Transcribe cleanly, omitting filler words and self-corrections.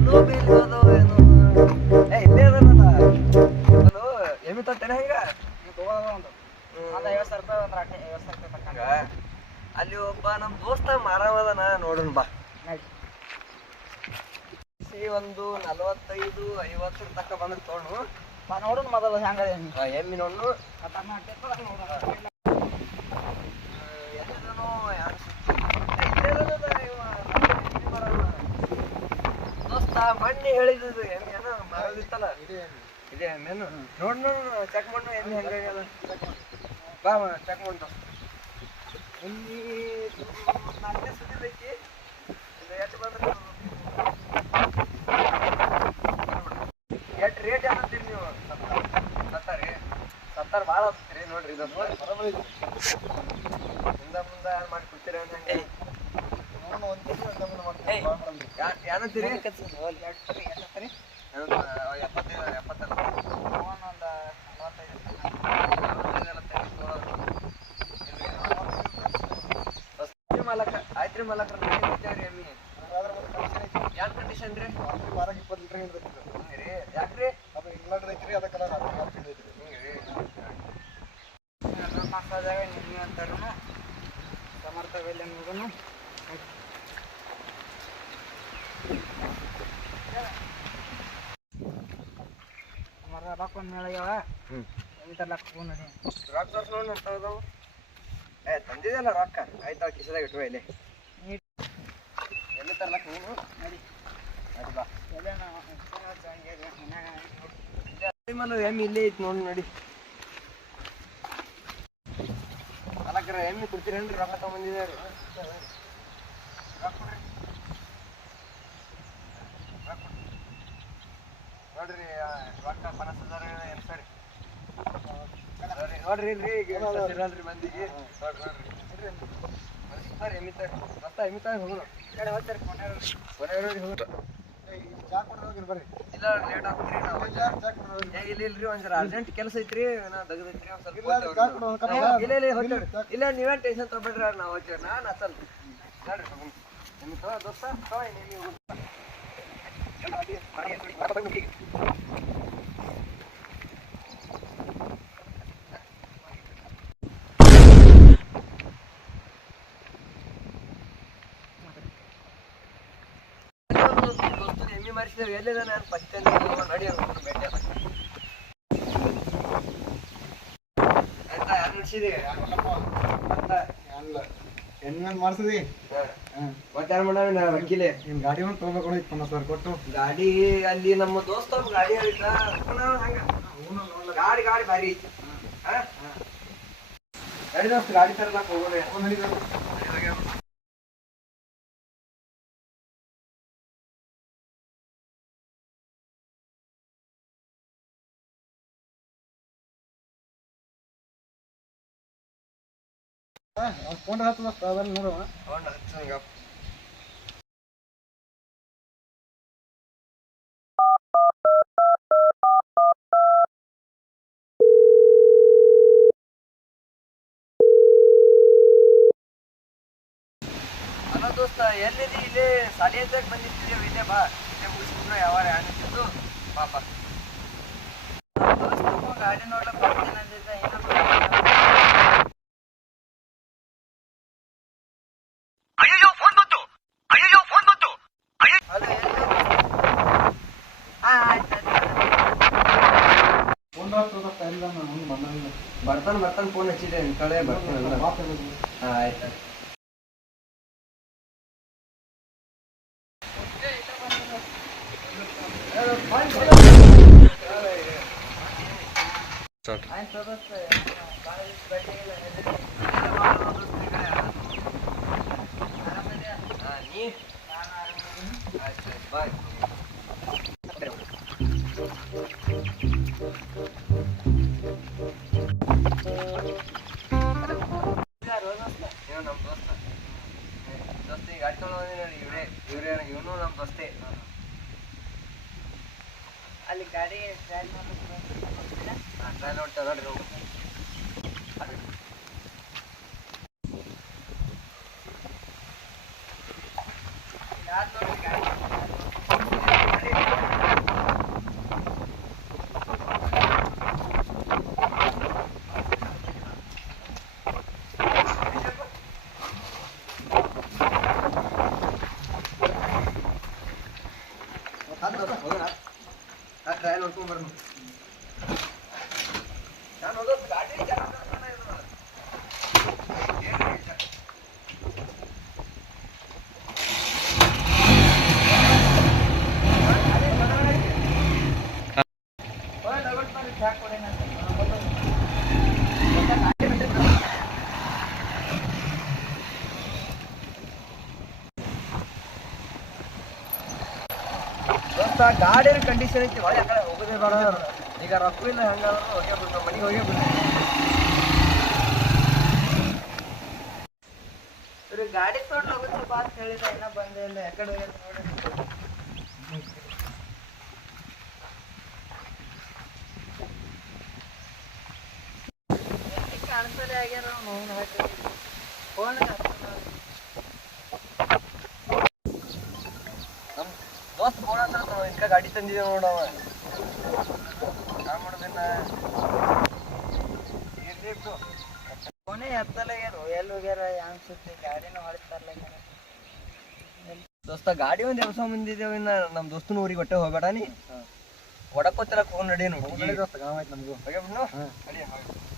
ಎಲ್ಲೋ ಬೀಳ್ತದೋ ಏನೋ. ಇಲ್ಲೇ ಅದನಲ್ಲ ಅದು ಎಮ್ಮಿ ತೊತ್ತೇನೆ ಹೆಂಗ ಅಲ್ಲಿ ಒಬ್ಬ ನಮ್ ದೋಸ್ತ ಮಾರವದನ ನೋಡೋಣ ಬಾ. ಒಂದು 45-50 ತಕ್ಕ ಬಂದ್ರೆ ತೊಗೊಂಡು ನೋಡೋಣ ಮೊದಲು ಹೆಂಗ ಎಮ್ಮಿ ನೋಡು. ದೋಸ್ತ ಮಣ್ಣಿ ಹೇಳಿದ್ದು ಎಮ್ಮಿ ಏನೋ ಮಾರದಿತ್ತಲ್ಲ ಇದೆ ಎಮ್ಮೆನು ನೋಡ್ ಚೆಕ್ ಮಾಡು ಎಮ್ಮಿ ಹೆಂಗಾಗ್ಯದ ಬಾ ಚೆಕ್ ಮಾಡು. ಎಮ್ಮಿ 4ನೇ ಸುದ್ದಿದೈತಿ. ಇದು ಎಷ್ಟು ಬಂದ್ರೆ ಎಷ್ಟು ರೇಟ್ ಏನಂತೀರಿ ನೀವು? 70 ಭಾಳ ಆಗ್ತೈತ್ರಿ ನೋಡ್ರಿ. ಇದು ಮುಂದೆ ಮಾಡಿ ಕೊಡ್ತೀರ ಏನಂತೀರಿ? ಮಾಲಕ ಆಯ್ತ್ರಿ ಮಾಲಕ್ರ ಎಮ್ಮಿ ಯಾನ್ ಕಂಡೀಷನ್ ರೀ? 20 ಲೀಟರ್ ಯಾಕ್ರಿ? ಅದು ಇಂಗ್ಲೆಂಡ್ ಐತ್ರಿ, ಅದ ಕಲರ್ ಐತ್ರಿ. ಮಸಾಜಾಗ ನಿಮ್ಗೆ ಅಂತಾರು ಸಮರ್ಥ ಬೆಲೆ ಮುಗನು ಮರ ರಾಕೊಂಡ್ ಮೇಳಗ್ಯಾವ. ಲಕ್ಷ ನೋಡಿ ರೊಕ್ಕ ತೋರ್ಸ್ ನೋಡಿ ನೋಡ್ತಾವ. ತಂದಿದೆಲ್ಲ ರೊಕ್ಕ ಆಯ್ತಾ ಕಿಸದಾಗ ಇಟ್ವ ಇಲ್ಲಿ ಎಲ್ಲಿ ತರ್ಲಕ್ಕ ನೀನು ನಡಿ ಬಾ. ಎಮ್ಮಿ ಇಲ್ಲೇ ಐತಿ ನೋಡಿ ನೋಡಿ. ಅಲ್ಲಕ್ರ ಎಮ್ಮಿ ಕೊಡ್ತೀರೇನ್ರಿ? ರೊಕ್ಕ ತಗೊಂಬಂದಿದ್ದಾರೆ ನೋಡ್ರಿ. ರೊಕ್ಕ 50,000 ಏನು ಸರಿ ನೋಡ್ರಿ ಇಲ್ರಿ ಇರಲ್ರಿ ಮಂದಿಗೆ. ನೋಡ್ರಿ ಎಮ್ಮಿ ಮತ್ತ ಎಮ್ಮಿ ತಗೊಂಡು ಹೋಗೋಣ. ಚಾ ಕೊಡ್ರಿ ಹೋಗಿರಿ ಬರ್ರಿ. ಇಲ್ಲ ಲೇಟ್ ಆಗ್ತದ್ರಿ. ನಾವು ಇಲ್ರಿ ಒಂದ್ ಅರ್ಜೆಂಟ್ ಕೆಲಸ ಐತ್ರಿ. ನಾ ತೆಗ್ದೈತ್ರಿ ಒಂದ್ ಸ್ವಲ್ಪ ಇಲ್ಲ ನೀವೇನ್ ಟೆನ್ಷನ್ ತಗೊಬೇಡ್ರಿ. ನಾವು ನಾನು ಅಸಲ್ ನೋಡ್ರಿ ನಿಮ್ಗೆ ದೋಸ್ತ ನೀವು ಎಮ್ಮಿ ಮಾಡಿಸಿದೇವೆ. ಎಲ್ಲಿದೆ ನಾನು ಫಸ್ಟ್ ನಡಿ ಭೇಟಿ ಆಯ್ತಾ? ಯಾರು ನಡೆಸಿದೆ ಹೆಣ್ಣು ಮಾಡ್ಸದಿ ಮತ್ತೆ ಯಾರು ಮಾಡಾವ? ವಕೀಲೆ ನಿನ್ ಗಾಡಿ ಒಂದು ತೊಗೊಬೇಕು 50,000 ಕೊಟ್ಟು. ಗಾಡಿ ಅಲ್ಲಿ ನಮ್ಮ ದೋಸ್ತ ಗಾಡಿ ಹೇಳಿದ್ದ ಹಂಗ ಗಾಡಿ ಭಾರಿ ಐತಿ. ಗಾಡಿ ದೋಸ್ತ ಗಾಡಿ ತರಲಾಕ ಹೋಗೋಣ. ಫೋನ್ ಹತ್ತದ ಅದನ್ನ ನೋಡುವ. ಹಲೋ ದೋಸ್ತ ಎಲ್ಲಿದಿ? ಇಲ್ಲೇ ಸಾಲಿ ಹಚ್ಚಕ್ ಬಂದಿರ್ತೀವಿ. ಇಲ್ಲೇ ಬಾ. ಇಲ್ಲೇ ಮುಗಿಸ್ಬಿಟ್ರು ಯಾವಾರ ಯಾನಿತ್ತು ಪಾಪ. ಗಾಡಿ ನೋಡ್ಲಕ್ ಬರ್ತೀನಿ ಅಂದಿದ್ದ. ಬರ್ತಾನ ಫೋನ್ ಹಚ್ಚಿದೆ ಕಳೆ ಬರ್ತಾನಲ್ಲ. ಆಯ್ತು ಬಾಯ್. ನಮ್ಮ ದೋಸ್ತ ಈಗ ಗಾಡಿ ತಗೊಂಡು ಇವನು ನಮ್ಮ ದೋಸ್ತೆ. ಅಲ್ಲಿ ಗಾಡಿ ಟ್ರೈ ನೋಡ್ತಾ ನೋಡ್ರಿ ಹೋಗು. ಯಾರು ನೋಡಿ ಗಾಡಿ ಟ್ರಯಲ್ ನೋಡ್ಕೊಂಡ್ ಬರ್ನು ನಾನು ಹೋಗೋದು ಗಾಡಿ ಗಾಡಿಯ ಕಂಡೀಷನ್ ಐತಿ ಒಳ್ಳೆ ಕಡೆ ಹೋಗೋದೇ ಬೇಡ ಈಗ ರೊಕ್ಕ ಇಲ್ಲ ಹಂಗಾದ್ರೂ ಹೋಗೇ ಬಿಡ್ತು ಮನೆಗೆ ಹೋಗೇ ಬಿಡ್ತು ಇವ್ರು ಗಾಡಿ ತೊಗೊಂಡು ಹೋಗುತ್ತೆ ಬಾ ಅಂತ ಹೇಳಿದ ಇನ್ನ ಬಂದೇ ಇಲ್ಲ ಯಾಕಡೆ ಹೋಗ್ಯಾರ ನೋಡಿ ಕಾಣಿಸಲೇ ಆಗ್ಯಾರ ನೋವು ಹಾಕಿ ಫೋನ್ ದೋಸ್ತ್ ಫೋನ್ ಅಂತ ಇನ್ಕ ಗಾಡಿ ತಂದಿದ್ದೀವಿ ನೋಡವ ಯಾವ ಮಾಡೋದಿನ್ನ ಇರ್ಬೇಕು ಫೋನೇ ಎತ್ತಲ್ಲ ಆಗ್ಯಾರ ಎಲ್ಲಿ ಹೋಗ್ಯಾರ ಹೆಂಗ್ ಸುತ್ತಿ ಗಾಡಿನ ಹೊಳಿತಾರಲ್ಲ ದೋಸ್ತ ಗಾಡಿ ಒಂದು ಎಬ್ಸ ಬಂದಿದ್ದೇವೆ ಇನ್ನ ನಮ್ಮ ದೋಸ್ತನ ಊರಿಗೆ ಹೊಟ್ಟೆ ಹೋಗ್ಬೇಡ ನೀ ಹೊಡಕೋತಿರಕ್ ಹೋಗಿ ನಡಿ ನೋಡಿ ದೋಸ್ತ ಗಾಮ ಆಯ್ತು ನಮಗೂ ಹೋಗ್ಯಾಬಿಡ್ನು ನಡಿ